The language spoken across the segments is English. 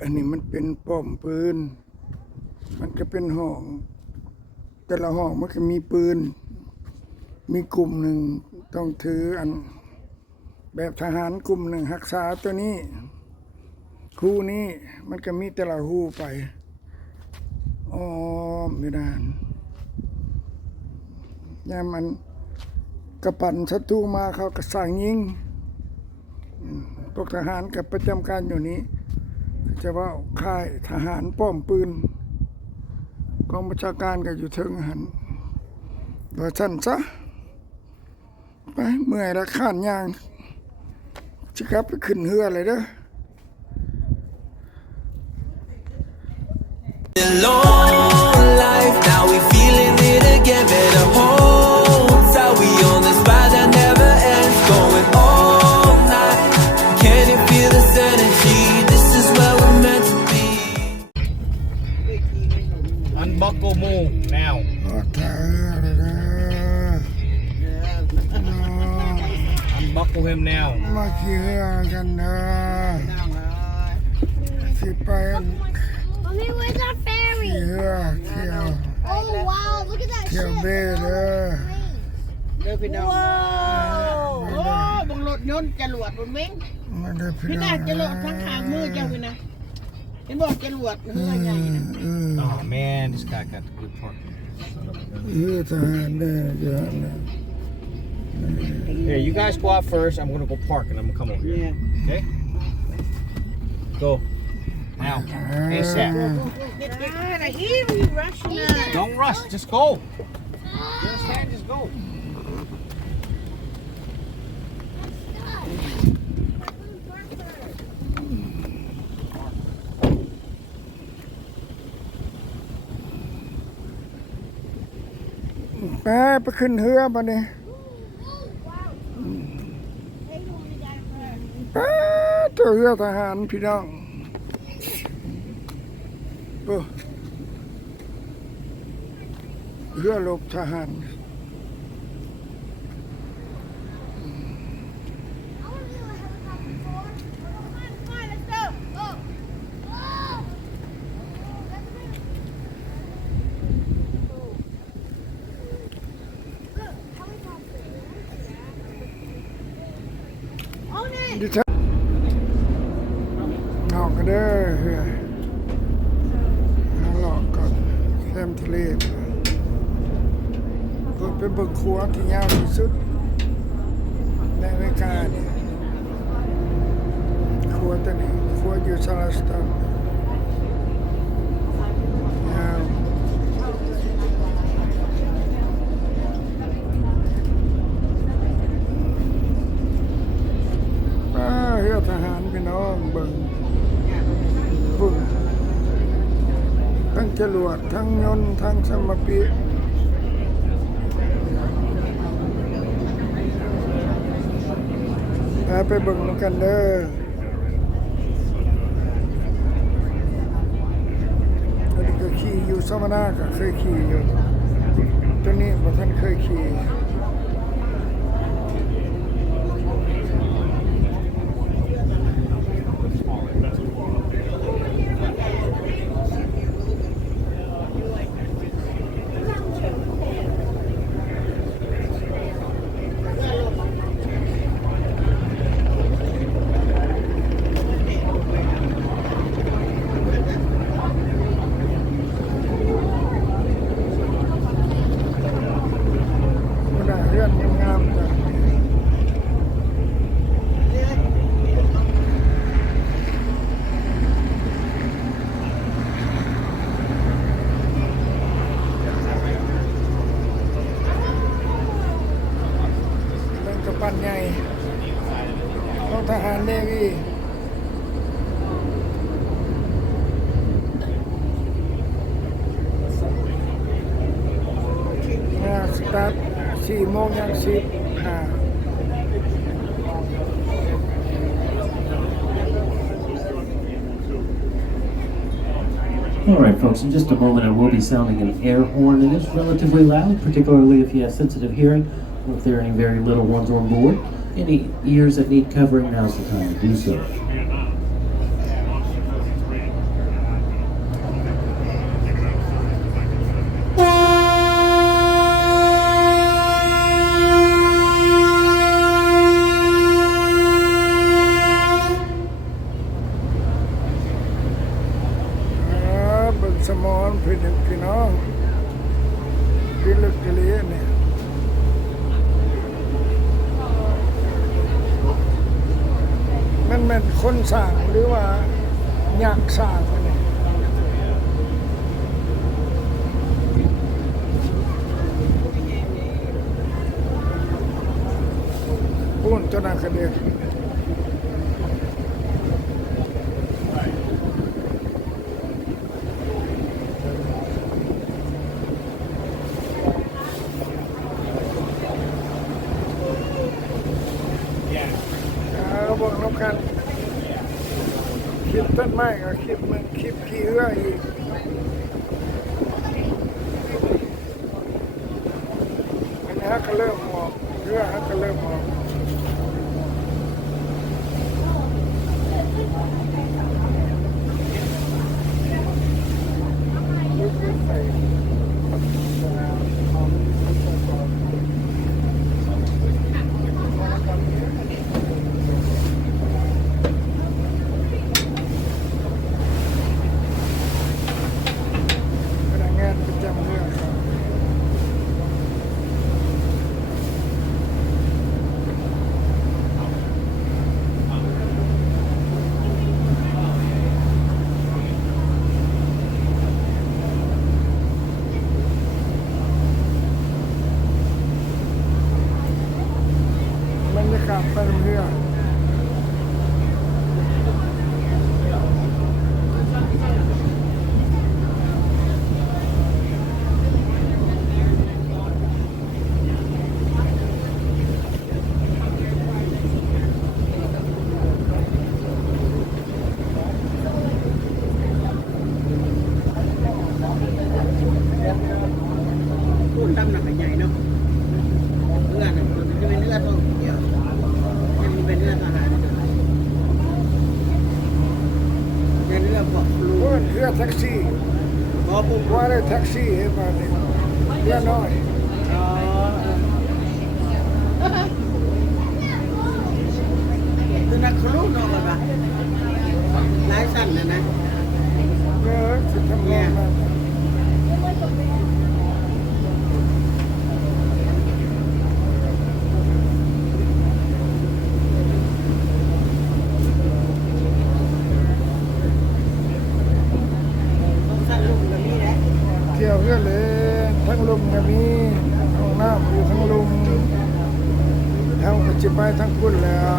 อันนี้มันเป็นป้อมปืนมันก็เป็นห้องแต่ละห้องมันก็มีปืนมีกลุ่มหนึ่งต้องถืออันแบบทหารกลุ่มหนึ่งรักษาตัวนี้คู่นี้มันก็มีแต่ละคู่ไปอ้อมอยู่ด้านยามมันกระปั่นศัตรูมาเขาก็สั่งยิงพวกทหารกับประจำการอยู่นี้จะว่าค่ายทหารป้อมปืนกองบัญชาการก็อยู่เทิงหันว่าชั้นซะไปเมื่อยแล้วข้านยางจะกลับไปขึ้นเรือเลยเด้อLife, now we feeling it again. Better hold tight. We on this ride that never ends, going all night. Can you feel this energy? This is where we're meant to be. Unbuckle move now. ถ่ายเรือเลยนะ Unbuckle him now. มาขี่เรือกันนะสิไป Mommy, where's our ferry? ขี่เรือเที่ยว Oh wow, look at that เที่ยว ship. เบ้เด้อ เด้อพี่น้องโอ้บังรถยนต์จรวดบนเม้ง มาเด้อพี่ พี่ น้อ น่าง จรวดทั้งขางมือเจ้าพี่นะเห็นบอกจรวดเฮือใหญ่นะ Oh man, this guy got the good parking. ทหารเด้อเยอะนะ Here, you guys go out first. I'm gonna go park and I'm gonna come over เนี่ย here. Okay? Go. Now. ASAP. God, I hear you rushing us. Don't rush. Just go. You understand? Just go. ไปขึ้นเรือบัดนี้ตัวเรือทหารพี่น้องโอ้เรือรบทหาร ดิฉันเอากันเด้อเฮ้ยเอาหลอกก่อนแคมทะเลเพิ่งเป็นเบิกครัวที่ยาวที่สุดในอเมริกาเนี่ยครัวตัวนี้ครัวอยู่ชาร์ลสตันยาวเรือทหารพี่น้องเบิ่งพุ่นทั้งจรวดทั้งยนต์ทั้งสมปีไปเบิ่งกันเด้อตัวนี้ก็ขี่อยู่สมนาก็เคยขี่อยู่ตัวนี้บ่ทันเคยขี่ปันใหญ่ของทหารเนวีสตาร์ท4 โมงยัง10 All right, folks, in just a moment I will be sounding an air horn. It is relatively loud, particularly if you have sensitive hearing or if there are any very little ones on board. Any ears that need covering, now's the time to do so. สมอนพี่น้องพี่ลึกกะลีเนี่ยมันคนสร้างหรือว่ายักษ์สร้างอันนี้พูนตัวนั้นก็เด้บอกน้ำกันคลิปต้นไม้กับคลิปมันคลิปขี่เรืออีกอันนี้ก็เริ่มออกเรือก็เริ่มออกบรรยากาศไปเรือพูดตำหนักใหญ่เนาะเรือน่ะมันจะเป็นเรือท่องเที่ยวมันเป็นเรือทหารเป็นเรือพวกลู เรือแท็กซี่ พอปุ๊บ ว่าได้แท็กซี่ให้มาเนี่ยเรือน้อย คือนักครูเนาะกันปะหลายสั้นนะ สิทำงานมา ต้องสั้นลูกแบบนี้นะ เที่ยวเรือเลยทั้งลุมก็มีห้องน้ำอยู่ทั้งลุมเท่ากับจิไปทั้งคุณแล้ว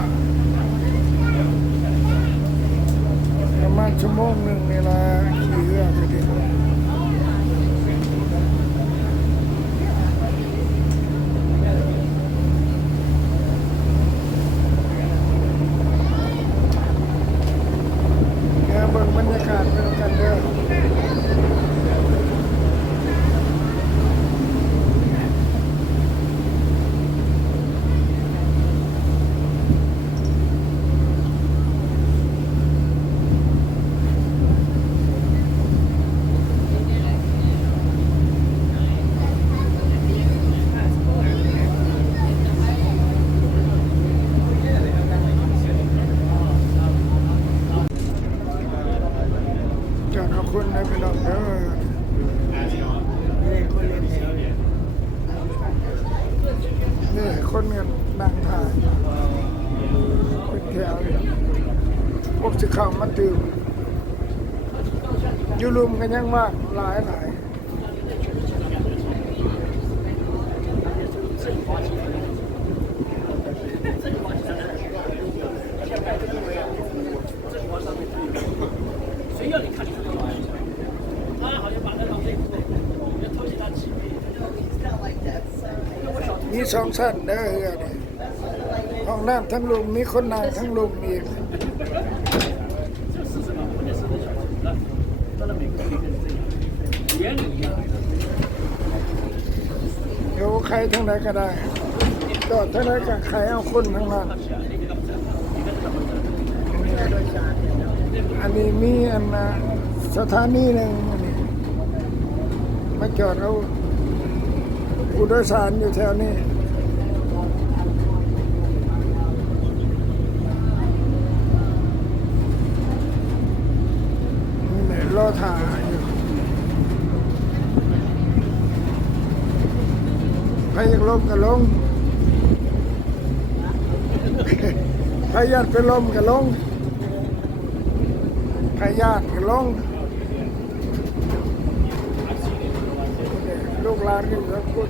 ประมาณชั่วโมงหนึ่งนี่ละขี่เรือก็ดีเบิ่งบรรยากาศเป็นกันเด้อจอดเอาคนในพี่น้องเด้อ นี่คนเล่นแถว นี่คนเงินนั่งถ่ายเป็นแถวเลยพวกสิเข้ามาตื่มอยู่ลุมกันยังมากหลาย谁要你看你这个玩意他好像把那浪费要偷袭他旗帜。 มีสองชั้นเด้อเรือนี่ห้องน้ำทั้งลุมมีคนนั่งทั้งลุมอีก 这是什么？关键是那小子，当然美国一个是这样，原理一样。 เดี๋ยวใครทั้งไหนก็ได้จอดทั้งไหนก็ใครเอาคนทั้งนั้นอันนี้มีอันนะสถานีหนึ่งอันนี้มาจอดเอาผู้โดยสารอยู่แถวนี้นี่แหละรอถ่ายอยู่ รอยากลงก็ลง ใครอยากเป็นลมก็ลง ใครอยากก็ลง ลูกหลานกันสักคน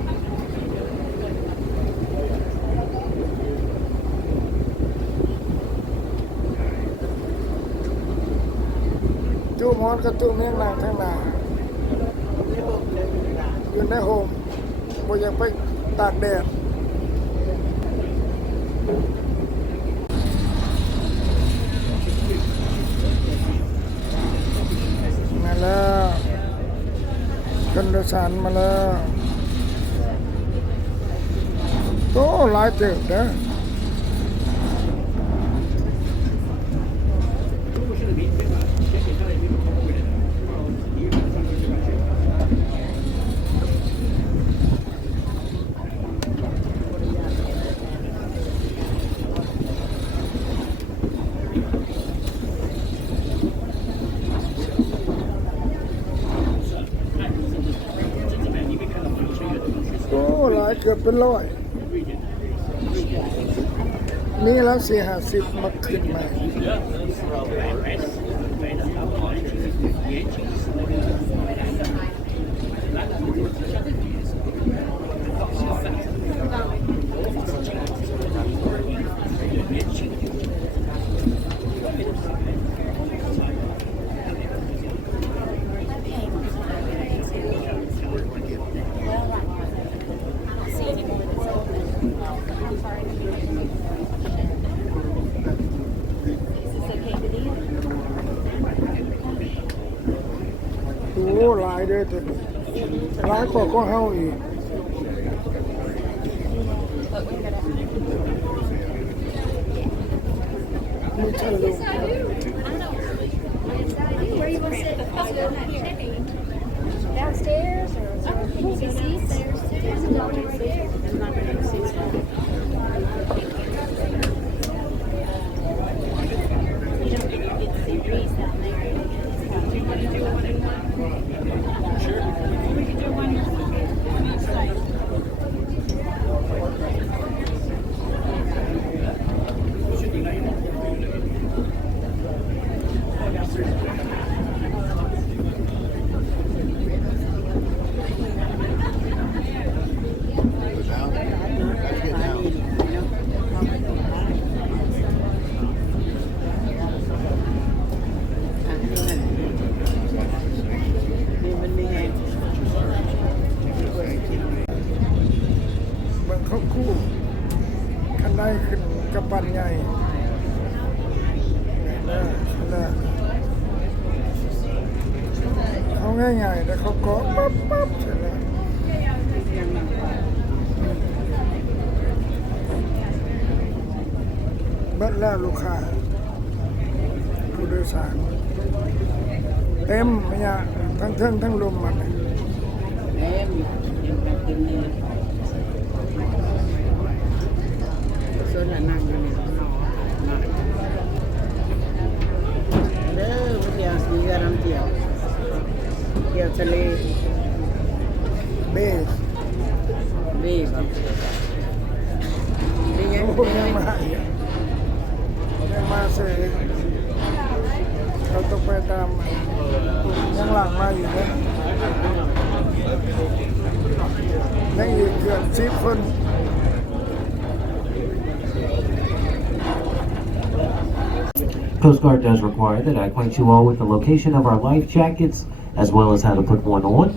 จูมอนกับจูเมียงนางทั้งหนาอยู่ในโฮมบ่อยากไปตากแดดมาแล้วกันโดยสารมาแล้วโตหลายเติบเด้อโอ้หลายเกือบเป็นร้อยนี่แล้ว4-50มาขึ้นมาโอ้หลายเด้อตัวนี้หลายกว่าก็เฮาอีกนี่ฉันลง Where you want to sit? Downstairs or can you get seats? There's a door right there. I'm not going to seats. You don't get to see breeze down there. You want to do one in one? Sure. We can do one on each side.เขาคู่คันได้ขึ้นกระปั่นใหญ่เขาง่ายๆแต่เขาเกาะปั๊บปั๊บใช่ไหมเบิดแล้วลูกค้าผู้โดยสารเต็มไม่ยากทั้งเทิงทั้งลมมันส่วนละนั่งอยู่นี่เด้อมาเที่ยวสีกระน้ำเที่ยวเที่ยวทะเลเบส นี่ครับนี่ยัง โอ้ยังมาอีกยังมาเสยเราต้องไปตามยังหลังมาอยู่นะยังอีกเกือบ10 คน Coast Guard does require that I acquaint you all with the location of our life jackets as well as how to put one on.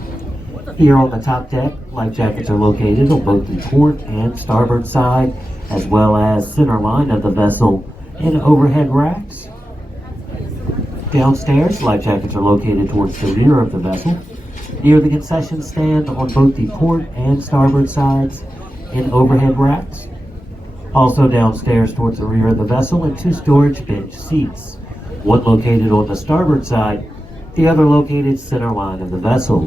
Here on the top deck, life jackets are located on both the port and starboard side, as well as center line of the vessel in overhead racks. Downstairs, life jackets are located towards the rear of the vessel, near the concession stand on both the port and starboard sides in overhead racks. Also downstairs towards the rear of the vessel in 2 storage bench seats, one located on the starboard side, the other located center line of the vessel.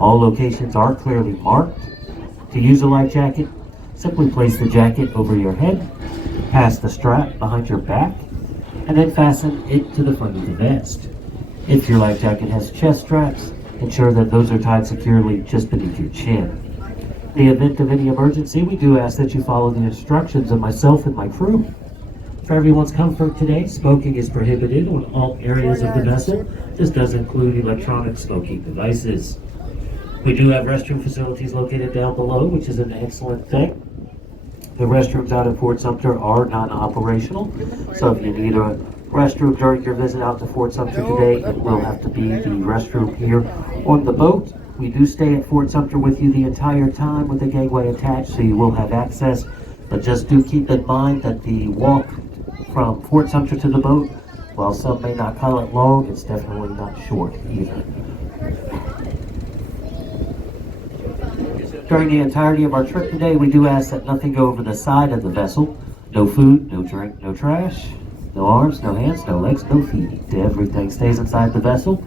All locations are clearly marked. To use a life jacket, simply place the jacket over your head, pass the strap behind your back, and then fasten it to the front of the vest. If your life jacket has chest straps, ensure that those are tied securely just beneath your chin. the event of any emergency, we do ask that you follow the instructions of myself and my crew. For everyone's comfort today, smoking is prohibited on all areas of the vessel. This does include electronic smoking devices. We do have restroom facilities located down below, which is an excellent thing. The restrooms out at Fort Sumter are non-operational, so if you need a restroom during your visit out to Fort Sumter today, it will have to be the restroom here on the boat. We do stay at Fort Sumter with you the entire time with the gangway attached, so you will have access, but just do keep in mind that the walk from Fort Sumter to the boat, while some may not call it long, it's definitely not short either. During the entirety of our trip today, we do ask that nothing go over the side of the vessel. No food, no drink, no trash, no arms, no hands, no legs, no feet. Everything stays inside the vessel.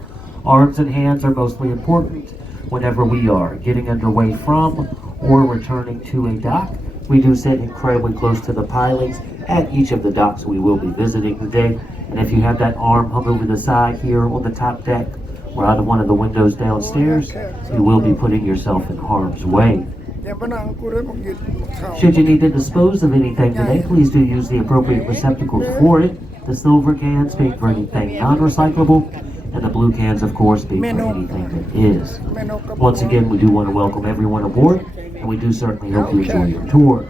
Arms and hands are mostly important whenever we are getting underway from or returning to a dock. We do sit incredibly close to the pilings at each of the docks we will be visiting today. And if you have that arm hung over the side here on the top deck or out of one of the windows downstairs, you will be putting yourself in harm's way. Should you need to dispose of anything today, please do use the appropriate receptacles for it. The silver cans being for anything non-recyclable, and the blue cans, of course, being for anything that is. Once again, we do want to welcome everyone aboard, and we do certainly hope you enjoy your tour.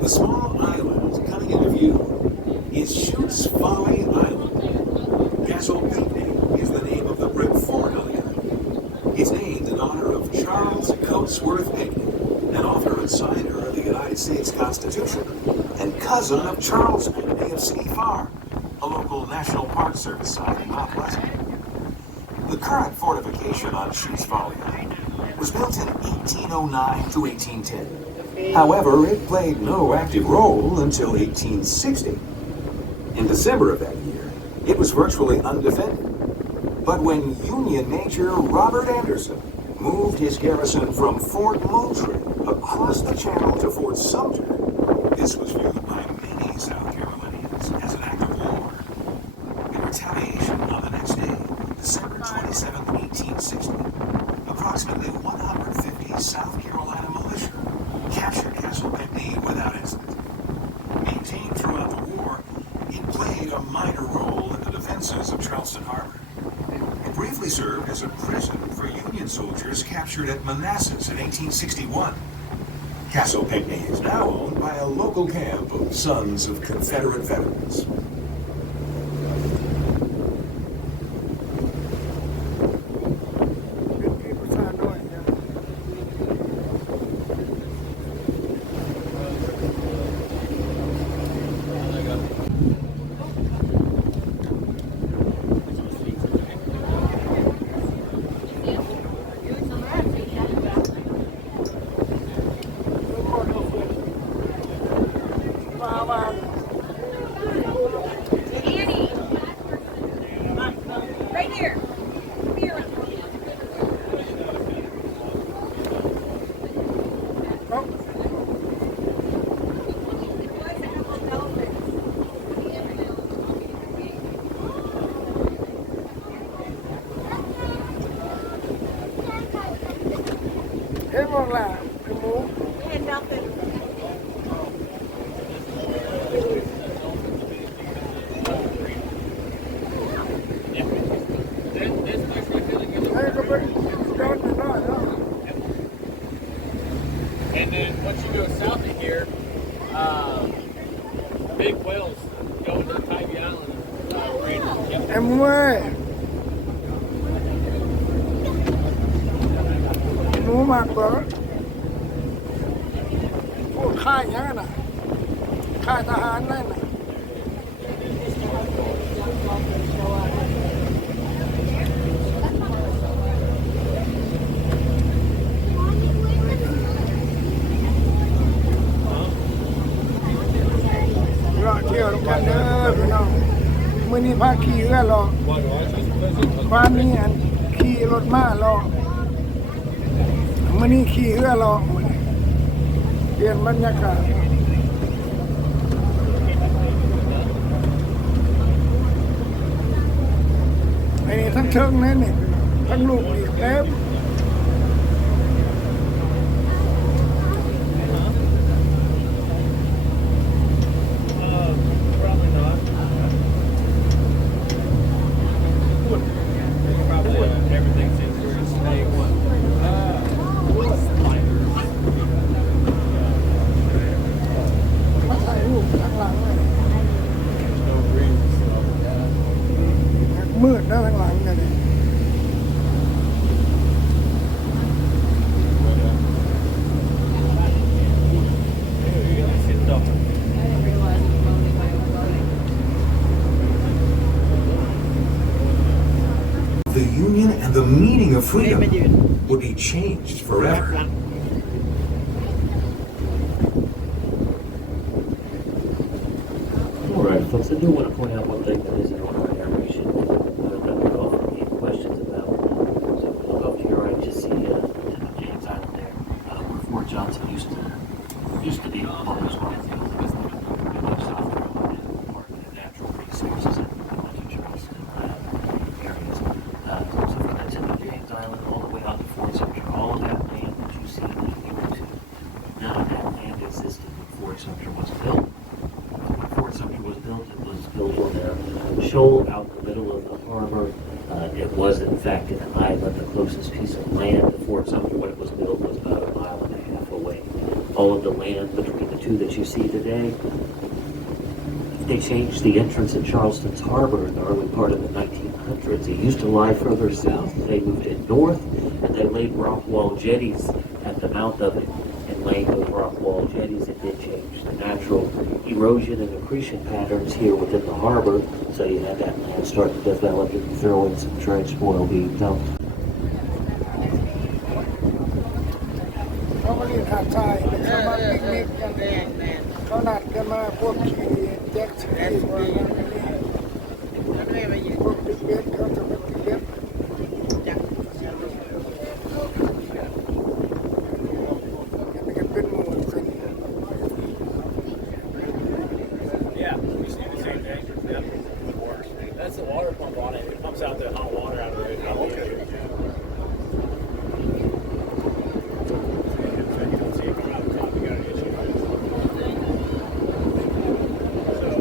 The small island coming into view is Chutes Folly Island. Castle Pinckney is the name of the brick fort on the island. It's named in honor of Charles Coatsworth Pinckney, an author and signer of the United States Constitution, and cousin of Charles Pinckney of Sea Farm, a local National Park Service site in Mount Pleasant. The current fortification on Chutes Folly Island was built in 1809 to 1810. However, it played no active role until 1860. In December of that year, it was virtually undefended. But when Union Major Robert Anderson moved his garrison from Fort Moultrie across the channel to Fort Sumter, this was viewed by many South Carolinians as an act of war. In retaliation, on the next day, December 27, 1860, approximately 150 South Carolina militia captured Castle Pinckney without incident. Maintained throughout the war, it played a minor role in the defenses of Charleston Harbor. It briefly served as a prison for Union soldiers captured at Manassas in 1861. Castle Pinckney is now owned by a local camp of Sons of Confederate Veterans. บอกล่ะไอ้หมู เห็นดอกเป็น ไอ้ก็เป็นย้อนไปหน่อยเนาะ And then once you go south of here, big whales go into Tybee Island. Yep. ไอ้หมูเอ้ยหมูมากเบอพวกค่ายยังน่ะค่ายทหารนั่นน่ะรอเที่ยวกันเด้อพี่น้องมื้อนี้พาขี่เรือรอบ้านนี้อันขี่รถม้ารอมื้อนี้ขี่เรือรอเปลี่ยนบรรยากาศไอ้นี่ทั้งเชิงนั่นนี่ทั้งลูกอีกเต็ม Probably not. Probably everything seems to stay one. Spiders. มาถ่ายรูปข้างหลังเลย No breeze. So, มืดนะข้างหลังเนี่ยดิ The union and the meaning of freedom would be changed forever. Alright, folks, I do want to point out one thing that is in our narration that we often get questions about. So if we look off to your right, you see James Island there, where Fort Johnson used to be a farmer's market. South Carolina Department of Natural Resources and to Charleston areas. So from that tip of James Island all the way out to Fort Sumter, all of that land that you see that you go to, none of that land existed when Fort Sumter was built. When Fort Sumter was built, it was built on a shoal out in the middle of the harbor. It was, in fact, an island. The closest piece of land to Fort Sumter when it was built was about a mile and a half away. All of the land between the two that you see today, they changed the entrance at Charleston's harbor in the early part of the 1900s. It used to lie further south. They moved it north, and they laid rock wall jetties at the mouth of it. And laying those rock wall jetties, it did change the natural erosion and accretion patterns here within the harbor. So you had that land start to develop and throw in some dredge spoil being dumped. เขาก็เรียกหาดทรายเขามาปิกนิกกัน แมน เขานัดกันมาพวกขี่แจ็คสกีพวกนั้นนี่ มันไม่มาอยู่ พวกบิ๊กเบสเขาจะเป็นบิ๊กเบส จัง มันก็เป็นหมู่กัน yeah, we see the same thing. Yep. That's the water pump on it. It pumps out the hot water out of it. Okay. You don't see it come out the top. You got an issue. So,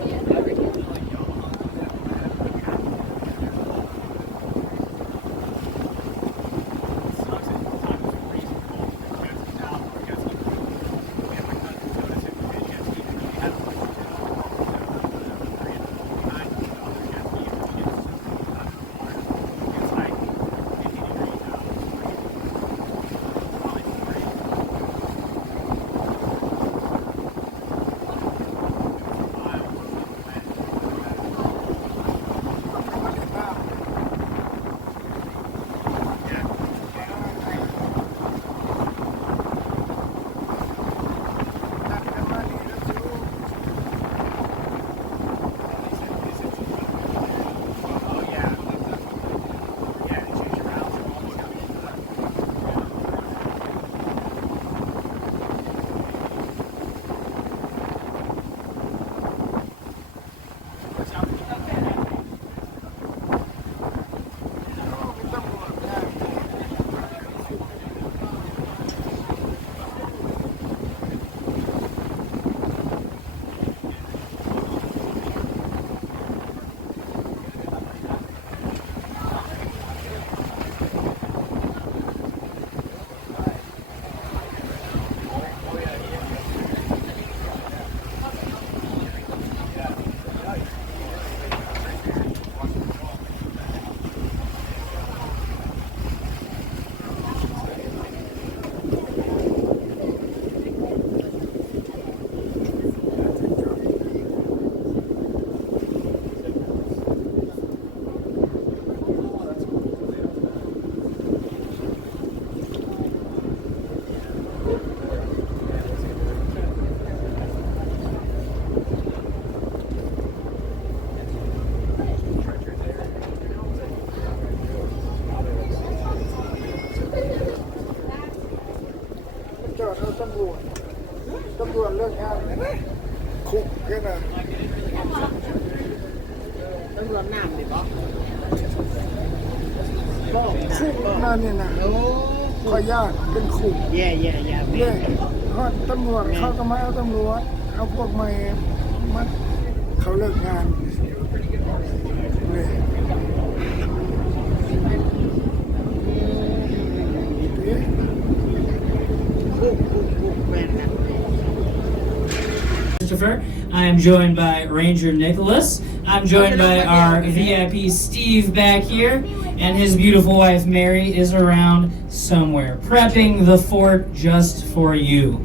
อดเอาตำรวจเลิกงานคุกแค่นั้น ตำรวจน้ำดิบ่ คุกนั่นนี่นะ โอ้ ขอยากเป็นคุก แย่ เนี่ยฮอดตำรวจเขาก็มาเอาตำรวจเอาพวกใหม่มาเขาเลิกงานนี่แม่นนะ Christopher. I am joined by Ranger Nicholas. I'm joined by our VIP Steve back here, and his beautiful wife Mary is around somewhere, prepping the fort just for you.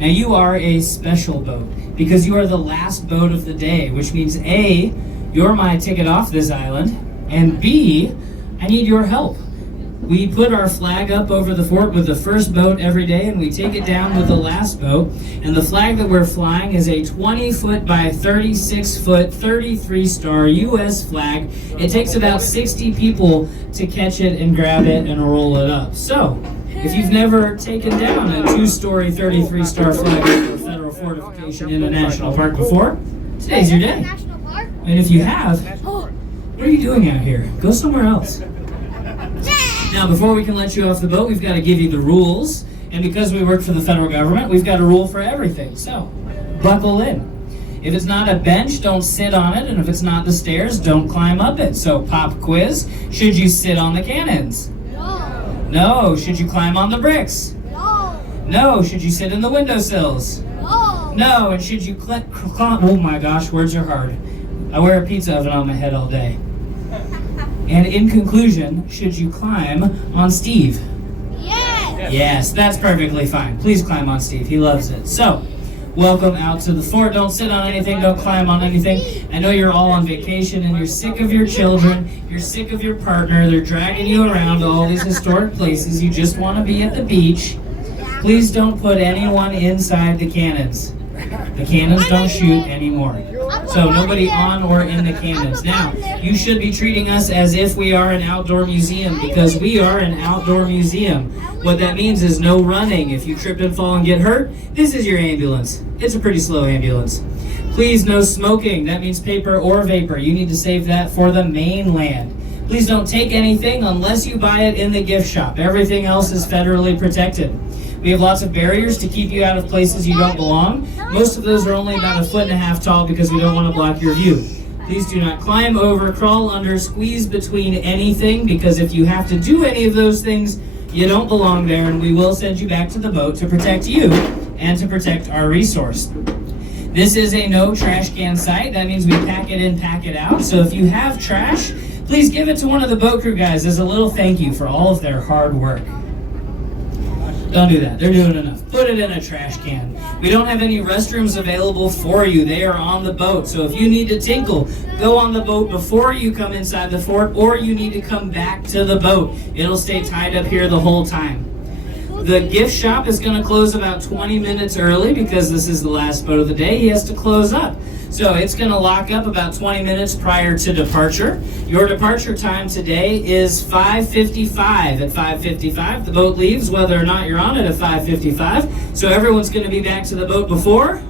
Now you are a special boat because you are the last boat of the day, which means A, you're my ticket off this island, and B, I need your help. We put our flag up over the fort with the first boat every day, and we take it down with the last boat. And the flag that we're flying is a 20-foot by 36-foot, 33-star U.S. flag. It takes about 60 people to catch it and grab it and roll it up. So, if you've never taken down a 2-story, 33-star flag over a federal fortification in a national park before, today's your day. And if you have, what are you doing out here? Go somewhere else. Now, before we can let you off the boat, we've got to give you the rules. And because we work for the federal government, we've got a rule for everything. So, buckle in. If it's not a bench, don't sit on it. And if it's not the stairs, don't climb up it. So, pop quiz. Should you sit on the cannons? No. Should you climb on the bricks? No. Should you sit in the windowsills? No. And should you oh my gosh, words are hard. I wear a pizza oven on my head all day. And in conclusion, should you climb on Steve? Yes, that's perfectly fine. Please climb on Steve. He loves it. So, welcome out to the fort. Don't sit on anything. Don't climb on anything. I know you're all on vacation and you're sick of your children. You're sick of your partner. They're dragging you around to all these historic places. You just want to be at the beach. Please don't put anyone inside the cannons. The cannons don't shoot anymore. So nobody on or in the cannons. Now, you should be treating us as if we are an outdoor museum because we are an outdoor museum. What that means is no running. If you trip and fall and get hurt, this is your ambulance. It's a pretty slow ambulance. Please, no smoking. That means paper or vapor. You need to save that for the mainland. Please don't take anything unless you buy it in the gift shop. Everything else is federally protected. We have lots of barriers to keep you out of places you don't belong. Most of those are only about 1.5 feet tall because we don't want to block your view. Please do not climb over, crawl under, squeeze between anything because if you have to do any of those things, you don't belong there and we will send you back to the boat to protect you and to protect our resource. This is a no trash can site. That means we pack it in, pack it out. So if you have trash, please give it to one of the boat crew guys as a little thank you for all of their hard work. Don't do that. They're doing enough. Put it in a trash can. We don't have any restrooms available for you. They are on the boat. So if you need to tinkle, go on the boat before you come inside the fort or you need to come back to the boat. It'll stay tied up here the whole time. The gift shop is going to close about 20 minutes early because this is the last boat of the day. He has to close up. So it's going to lock up about 20 minutes prior to departure. Your departure time today is 5:55. At 5:55, the boat leaves whether or not you're on it at 5:55. So everyone's going to be back to the boat before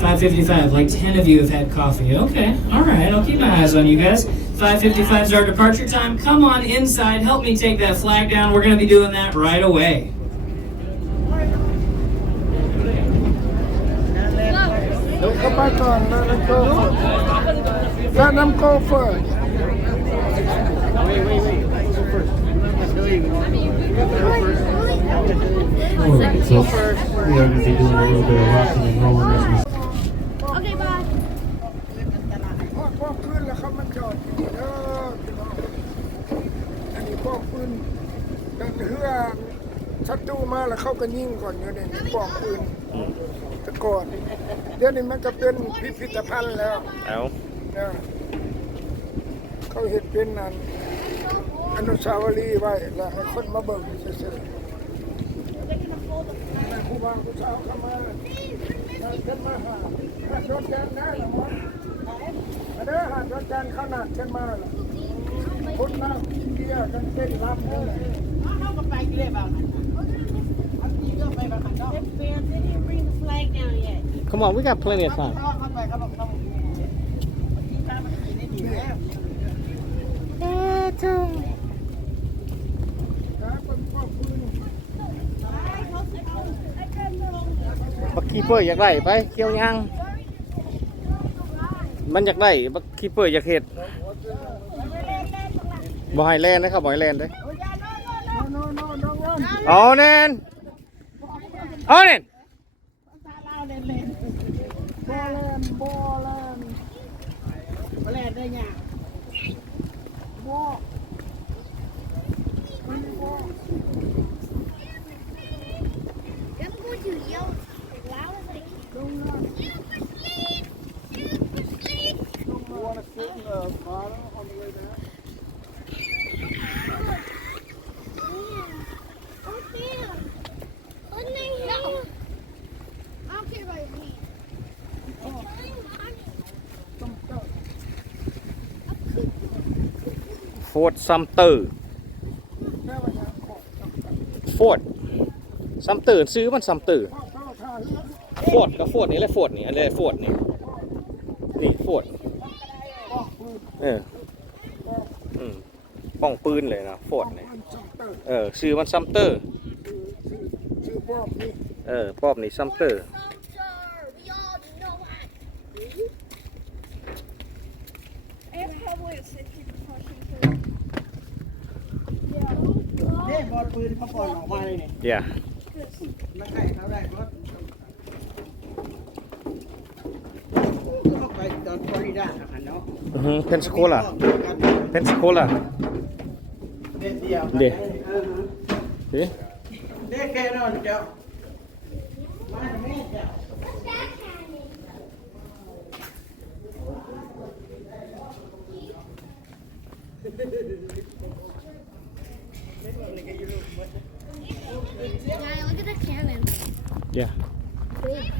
5:55. Like 10 of you have had coffee. Okay. All right. I'll keep my eyes on you guys. 5:55 is our departure time. Come on inside. Help me take that flag down. We're going to be doing that right away. เข้าไปก่อนแล้วโกแล้วน้ำโกเฟอร์ Alright, so we are going to be doing a little bit of rocking and rolling as we Okay, bye. พวกปืนแล้วเขามาจอดอยู่นี่เด้อพี่น้องอันนี้พวกปืนนั่นเฮือศัตรูมาแล้วเขาก็ยิงก่อนอยู่นี่พวกปืนตะกอนเดี๋ยวนี้มันก็เป็นพิพิธภัณฑ์แล้วเนี่ยเขาเห็นเป็นนั่นอนุสาวรีย์ไว้แล้วให้คนมาเบิ่งซื่อๆครูบาครูสาวเข้ามาขึ้นมาหารถจานได้หรอมั้งมาเด้อหารถจานขนาดขึ้นมาล่ะคนนั่งเกียร์กันเต้นรำเลยเข้ากับไปกี่เลยบ้าง Come on, we got plenty of เข้า time. ไปเขาบอกเขาที่ตามมันอยู่ในนี่แล้ว บักคีเปอร์อยากได้ไปเกี่ยวยังมันอยากได้บักคีเปอร์อยากเฮ็ดบ่ให้แลนนะครับบ่ให้แลนเด้เอาแน่นเอาแน่น มาแล่นได้ยากบ่โฟร์ดซัมเตอร์โฟร์ดซัมเตอร์ซื้อมันซัมเตอร์โฟร์ดกับโฟร์ดนี่แหละโฟร์ดนี่อะไรโฟร์ดนี่นี่โฟร์ดป้องปืนเลยนะโฟร์ดนี่ซื้อมันซัมเตอร์ป้อมนี่ซัมเตอร์ เด้บอลปืนเขาปล่อยออกมาเลยนี่ Yeah มาใกล้เขาได้รถเข้าไปตอนฟลอริดาหันเนาะ Pensacola Pensacola เด็ดเดียว เด็ด เด็ดแค่นั้นเจ้ามาแม่เจ้า Yeah, look at the cannon. Yeah Big.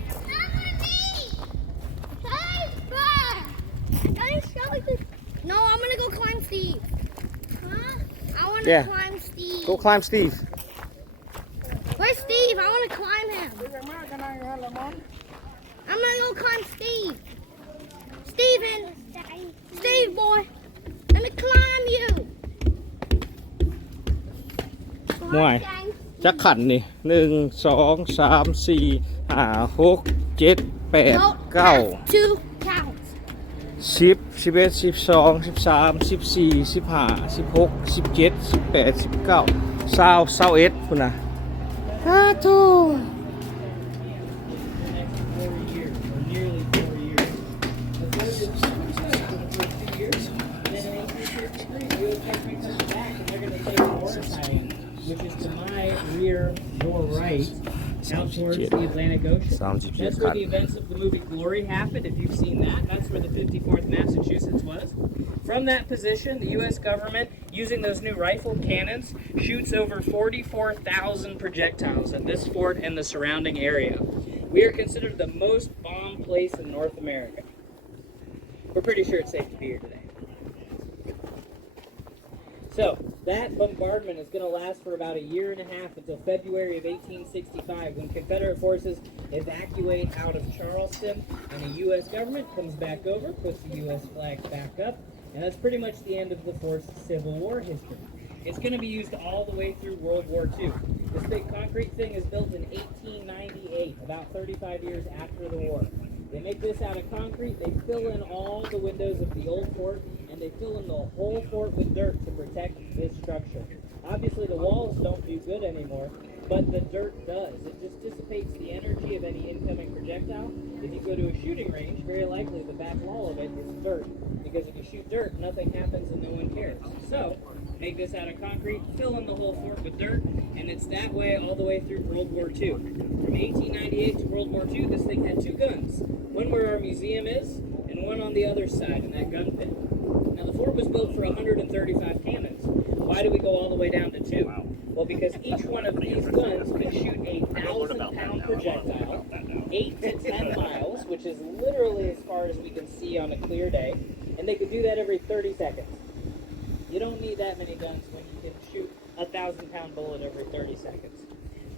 No, I'm gonna go climb Steve. Huh? I wanna Yeah. climb Steve. Go climb Steve Where's Steve? I wanna climb him. I'm gonna go climb Steve. Steven. Steve, boy. Let me climb you. มวยจักขันนี่1 2 3 4 5 6 7 8 Don't 9 have to count. 10 11 12 13 14 15 16 17 18 19 20 21พุ่นน่ะโธ่ Which is to my rear, your right, out towards the Atlantic Ocean. That's where the events of the movie Glory happened. If you've seen that, that's where the 54th Massachusetts was. From that position, the U.S. government, using those new rifle cannons, shoots over 44,000 projectiles at this fort and the surrounding area. We are considered the most bombed place in North America. We're pretty sure it's safe to be here today. So, that bombardment is going to last for about a year and a half until February of 1865 when Confederate forces evacuate out of Charleston and the U.S. government comes back over, puts the U.S. flag back up, and that's pretty much the end of the fort's Civil War history. It's going to be used all the way through World War II. This big concrete thing is built in 1898, about 35 years after the war. They make this out of concrete, they fill in all the windows of the old fort, and they fill in the whole fort with dirt to protect this structure. Obviously the walls don't do good anymore, but the dirt does. It just dissipates the energy of any incoming projectile. If you go to a shooting range, very likely the back wall of it is dirt, because if you shoot dirt, nothing happens and no one cares. So, make this out of concrete, fill in the whole fort with dirt, and it's that way all the way through World War II. From 1898 to World War II, this thing had 2 guns. One where our museum is, and one on the other side in that gun pit. Now the fort was built for 135 cannons. Why do we go all the way down to 2? Well, because each one of these guns could shoot a 1,000-pound projectile, 8 to 10 miles, which is literally as far as we can see on a clear day, and they could do that every 30 seconds. You don't need that many guns when you can shoot a 1,000-pound bullet every 30 seconds.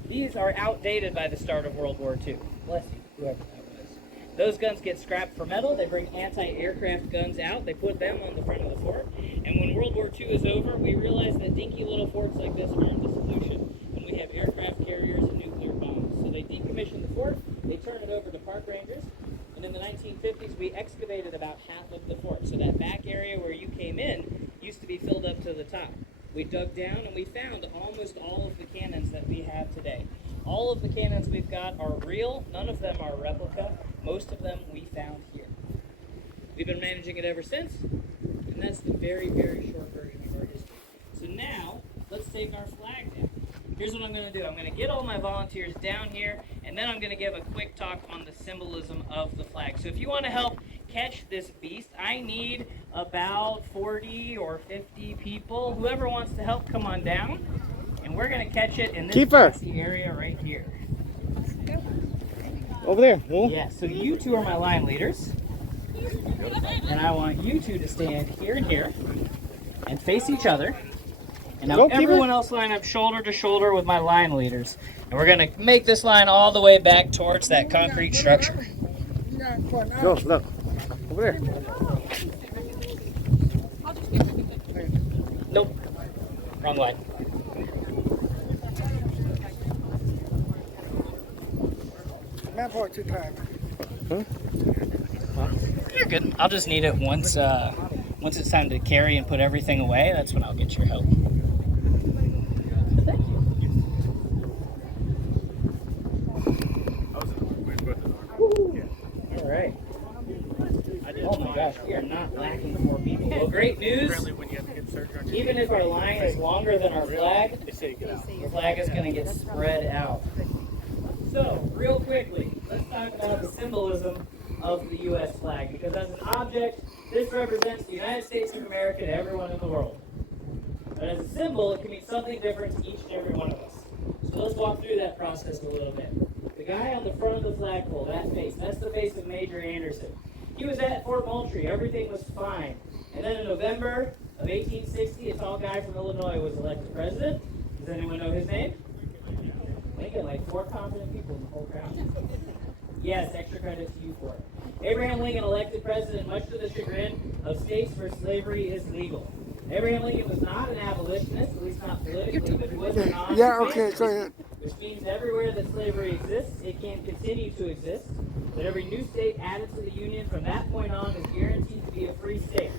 These are outdated by the start of World War II. Bless you, whoever that was. Those guns get scrapped for metal. They bring anti-aircraft guns out. They put them on the front of the fort. And when World War II is over, we realized that dinky little forts like this aren't the solution when we have aircraft carriers and nuclear bombs. So they decommissioned the fort. They turned it over to park rangers. And in the 1950s, we excavated about half of the fort. So that back area where you came in used to be filled up to the top. We dug down and we found almost all of the cannons that we have today. All of the cannons we've got are real. None of them are replica. Most of them we found here. We've been managing it ever since, and that's the very, very short version of our history. So now, let's take our flag down. Here's what I'm going to do. I'm going to get all my volunteers down here, and then I'm going to give a quick talk on the symbolism of the flag. So if you want to help catch this beast, I need about 40 or 50 people. Whoever wants to help, come on down. And we're going to catch it in this grassy area right here. Over there. Oh. Yeah, so you two are my line leaders. And I want you two to stand here and here and face each other. And now everyone else line up shoulder to shoulder with my line leaders. And we're going to make this line all the way back towards that concrete structure. Go, look. Over there. Nope. Wrong line. You're good. I'll just need it once it's time to carry and put everything away. That's when I'll get your help. Thank you. All right. Oh my gosh, we are not lacking for people. Well, great news. Even if our line is longer than our flag, the flag is going to get spread out. So, real quickly, let's talk about the symbolism of the U.S. flag, because as an object, this represents the United States of America to everyone in the world. But as a symbol, it can mean something different to each and every one of us. So let's walk through that process a little bit. The guy on the front of the flagpole, that face, that's the face of Major Anderson. He was at Fort Moultrie, everything was fine. And then in November of 1860, a tall guy from Illinois was elected president. Does anyone know his name? Lincoln, like 4 confident people in the whole crowd. Yes, extra credit to you for it. Abraham Lincoln elected president, much to the chagrin of states where slavery is legal. Abraham Lincoln was not an abolitionist, at least not politically, but he was an honest man, which means everywhere that slavery exists, it can continue to exist, that every new state added to the Union from that point on is guaranteed to be a free state.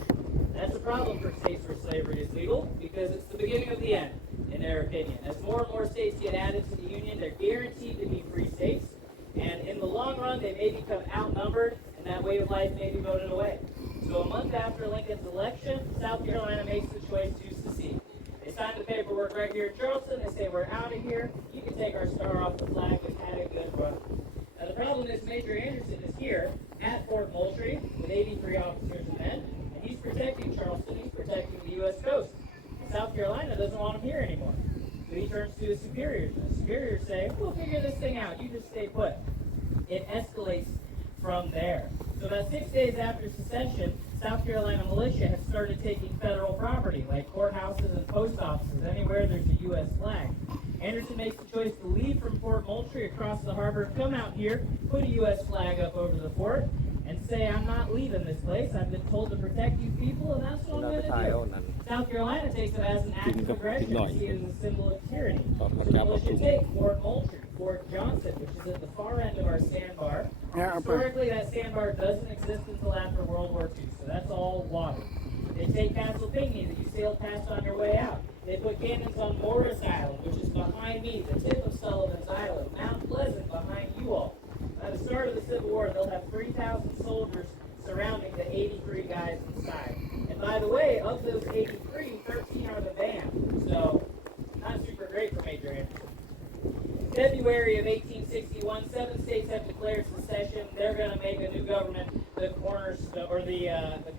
That's a problem for states where slavery is legal, because it's the beginning of the end, in their opinion. As more and more states get added to the Union, they're guaranteed to be free states, and in the long run, they may become outnumbered, and that way of life may be voted away. So a month after Lincoln's election, South Carolina makes the choice to secede. They sign the paperwork right here in Charleston. They say, we're out of here. You can take our star off the flag. We've had a good run. Now, the problem is Major Anderson is here at Fort Moultrie with 83 officers and men, and he's protecting Charleston. He's protecting the U.S. coast. And South Carolina doesn't want him here anymore. So he turns to his superiors, and the superiors say, we'll figure this thing out. You just stay put. It escalates from there. So about 6 days after secession, South Carolina militia have started taking federal property, like courthouses and post offices, anywhere there's a U.S. flag. Anderson makes the choice to leave from Fort Moultrie across the harbor, come out here, put a U.S. flag up over the fort, and say, I'm not leaving this place. I've been told to protect you people, and that's what I'm going to do. South Carolina takes it as an act of aggression to see it as a symbol of tyranny. So the militia take Fort Moultrie, Fort Johnson, which is at the far end of our sandbar. Historically, that sandbar doesn't exist until after World War II, so that's all water. They take Castle Pinckney that you sailed past on your way out. They put cannons on Morris Island, which is behind me, the tip of Sullivan's Island, Mount Pleasant behind you all. At the start of the Civil War, they'll have 3,000 soldiers surrounding the 83 guys inside. And by the way, of those 83, 13 are the band, so not super great for Major Anderson. February of 1861, 7 states have declared secession. They're going to make a new government, the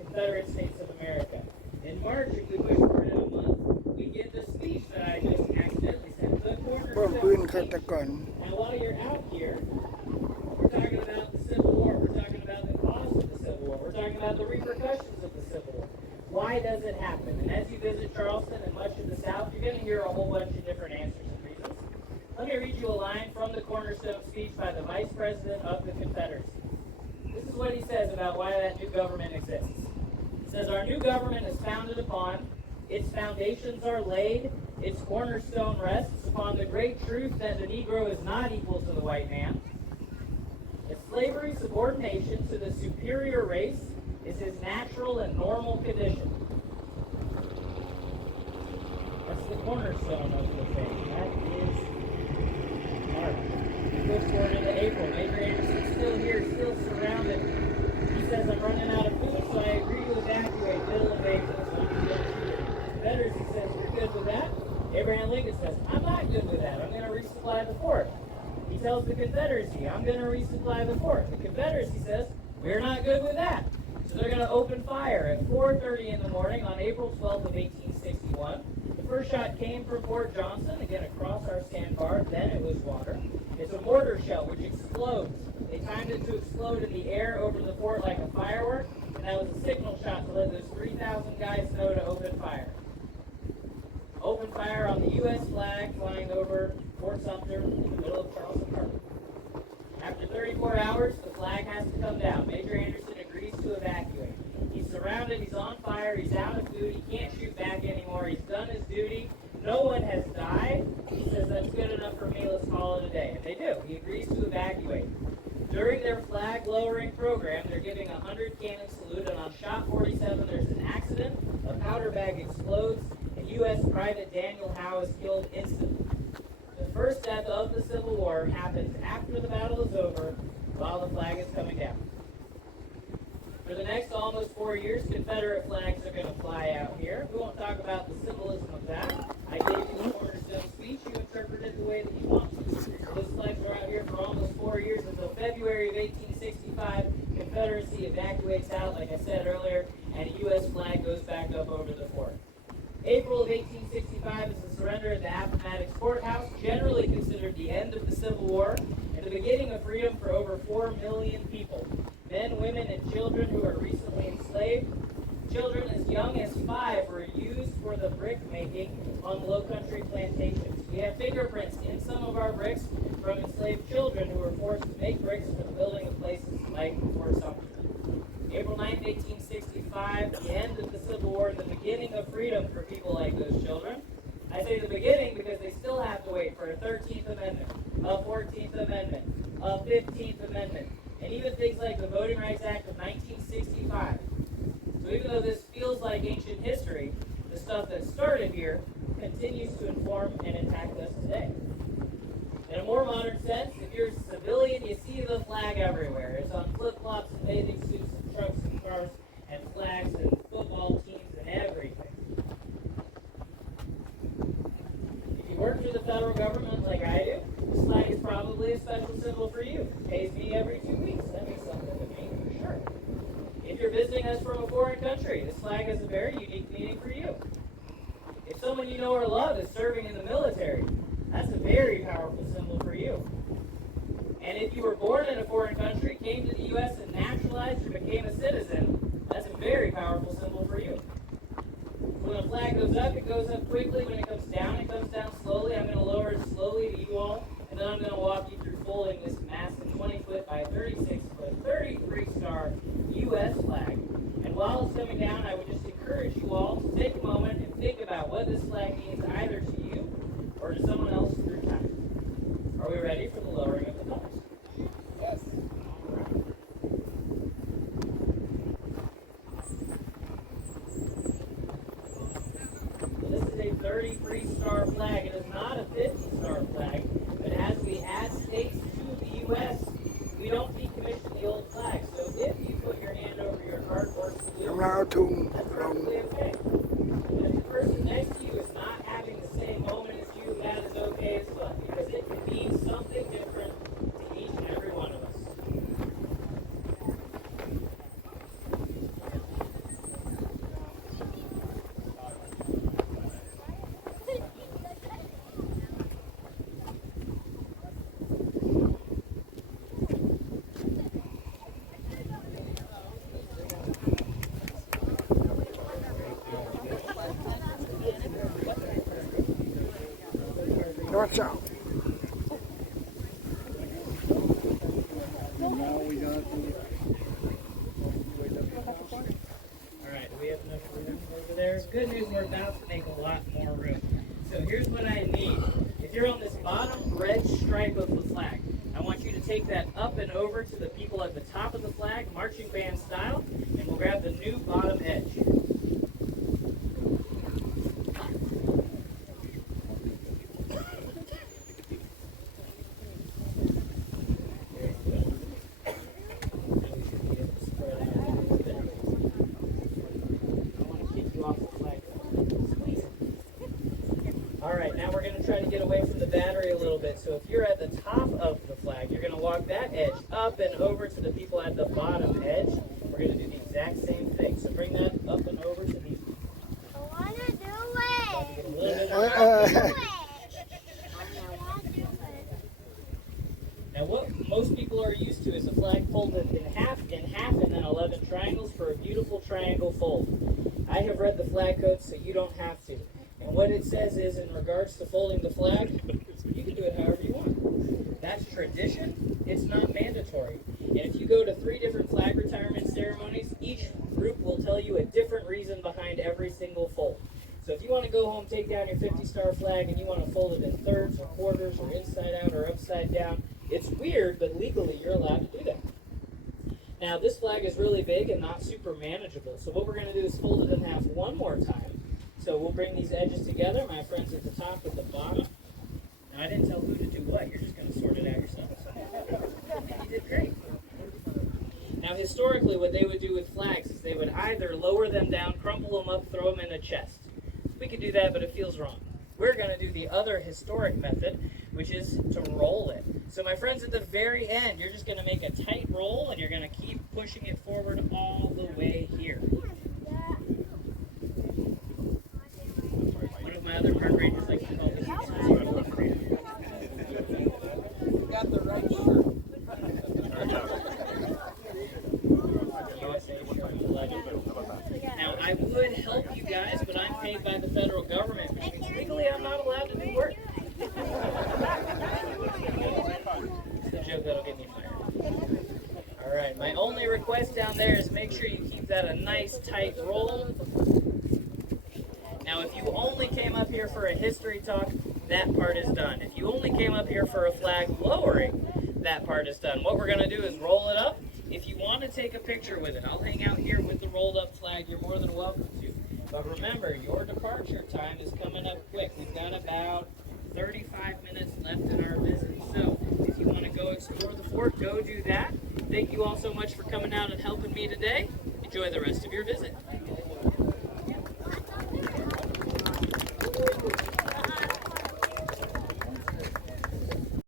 Confederate States of America. In March, if we push for it in a month, we get the speech that I just accidentally said. The cornerstone. And while you're out here, we're talking about the Civil War. We're talking about the cause of the Civil War. We're talking about the repercussions of the Civil War. Why does it happen? And as you visit Charleston and much of the South, you're going to hear a whole bunch of different answers and reasons. Let me read you a line from the cornerstone speech by the Vice President of the Confederacy. what he says about why that new government exists. He says, our new government is founded upon, its foundations are laid, its cornerstone rests upon the great truth that the Negro is not equal to the white man. That slavery's subordination to the superior race is his natural and normal condition. That's the cornerstone of the thing. That is Mark. We look forward into April. Major Anderson's still here, still surrounded. He says, I'm running out of food, so I agree to evacuate middle of April. So Confederacy says, you're good with that? Abraham Lincoln says, I'm not good with that. I'm going to resupply the fort. He tells the Confederacy, I'm going to resupply the fort. The Confederacy says, we're not good with that. So they're going to open fire at 4:30 in the morning on April 12th of 1861. The first shot came from Fort Johnson, again across our sandbar, then it was water. It's a mortar shell which explodes. They timed it to explode in the air over the fort like a firework, and that was a signal shot to let those 3,000 guys know to open fire. Open fire on the U.S. flag flying over Fort Sumter in the middle of Charleston Harbor. After 34 hours, the flag has to come down. Major Anderson agrees to evacuate. He's surrounded, he's on fire, he's out of food, he can't shoot back anymore, he's done his duty, no one has died. He says, that's good enough for me, let's call it a day. And they do. He agrees to evacuate. During their flag lowering program, they're giving a 100 cannon salute, and on shot 47, there's an accident, a powder bag explodes, and U.S. Private Daniel Howe is killed instantly. The first death of the Civil War happens after the battle is over, while the flag is coming down. For the next almost 4 years, Confederate flags are going to fly out here. We won't talk about the symbolism of that. I gave you the cornerstone speech. You interpret it the way that you want to. Those flags are out here for almost 4 years until February of 1865. Confederacy evacuates out, like I said earlier, and a U.S. flag goes back up over the fort. April of 1865 is the surrender at the Appomattox Courthouse, generally considered the end of the Civil War, and the beginning of freedom for over 4 million people. Men, women, and children who were recently enslaved. Children as young as 5 were used for the brick making on low country plantations. We have fingerprints in some of our bricks from enslaved children who were forced to make bricks for the building of places like Fort Sumter. April 9th, 1865, the end of the Civil War, the beginning of freedom for people like those children. I say the beginning because they still have to wait for a 13th Amendment, a 14th Amendment, a 15th Amendment, and even things like the Voting Rights Act of 1965. So even though this feels like ancient history, the stuff that started here continues to inform and impact us today. In a more modern sense, if you're a civilian, you see the flag everywhere. It's on flip-flops and bathing suits and trucks and cars and flags and football teams and everything. If you work for the federal government like I do, this flag is probably a special symbol for you. It pays me every 2 weeks. That means something to me, for sure. If you're visiting us from a foreign country, this flag has a very unique meaning for you. If someone you know or love is serving in the military, that's a very powerful symbol for you. And if you were born in a foreign country, came to the U.S. and naturalized or became a citizen, that's a very powerful symbol for you. When a flag goes up, it goes up quickly. When it comes down slowly. I'm going to lower it slowly to you all, and then I'm going to walk you through folding this massive 20-foot by 36-foot, 33-star U.S. flag. And while it's coming down, I would just encourage you all to take a moment and think about what this flag means either to you or to someone else through time. Are we ready for the lowering of the colors? Yes. This is a 33-star flag. It is not a 50-star flag, but as we add states to the U.S., we don't decommission the old flag. So if you put your hand over your heart or salute, กำลังเอาถุง that's ลง perfectly okay. But if the person next to you is not having the same moment as you, that is okay as well, because it can mean something different to each and every one of us. Watch out. Now we got good news, we're about to make a lot more room. So here's what I need. If you're on this bottom red stripe of the flag, I want you to take that up and over to the people at the top of the flag, marching band style, and we'll grab the new bottom edge. Alright, now we're going to try to get away from the battery a little bit. So if you're at the top of the flag, you're going to walk that edge up and over to the people at the bottom edge. We're going to do the exact same thing. So bring that up and over to these. I want to do it. Get a little bit I want to do it. Now what most people are used to is a flag folded in half, and then 11 triangles for a beautiful triangle fold. I have read the flag code so you don't have to. And what it says is, in regards to folding the flag, you can do it however you want. That's tradition. It's not mandatory. And if you go to 3 different flag retirement ceremonies, each group will tell you a different reason behind every single fold. So if you want to go home, take down your 50-star flag, and you want to fold it in thirds or quarters or inside out or upside down, it's weird, but legally you're allowed to do that. Now this flag is really big and not super manageable. So what we're going to do is fold it in half one more time. So we'll bring these edges together, my friends at the top with the bottom. Now I didn't tell who to do what, you're just going to sort it out yourself. So. You did great. Now historically what they would do with flags is they would either lower them down, crumple them up, throw them in a chest. We could do that, but it feels wrong. We're going to do the other historic method, which is to roll it. So my friends, at the very end, you're just going to make a tight roll, and you're going to keep pushing it forward all the way here. One of my other park rangers likes to call this got the right shirt. Now, I would help you guys, but I'm paid by the federal government, which means legally I'm not allowed to do work. It's the joke that'll get me fired. Alright, my only request down there is make sure you keep that a nice tight roll. Now, if you only came up here for a history talk, that part is done. If you only came up here for a flag lowering, that part is done. What we're going to do is roll it up. If you want to take a picture with it, I'll hang out here with the rolled up flag. You're more than welcome to. But remember, your departure time is coming up quick. We've got about 35 minutes left in our visit. So if you want to go explore the fort, go do that. Thank you all so much for coming out and helping me today. Enjoy the rest of your visit.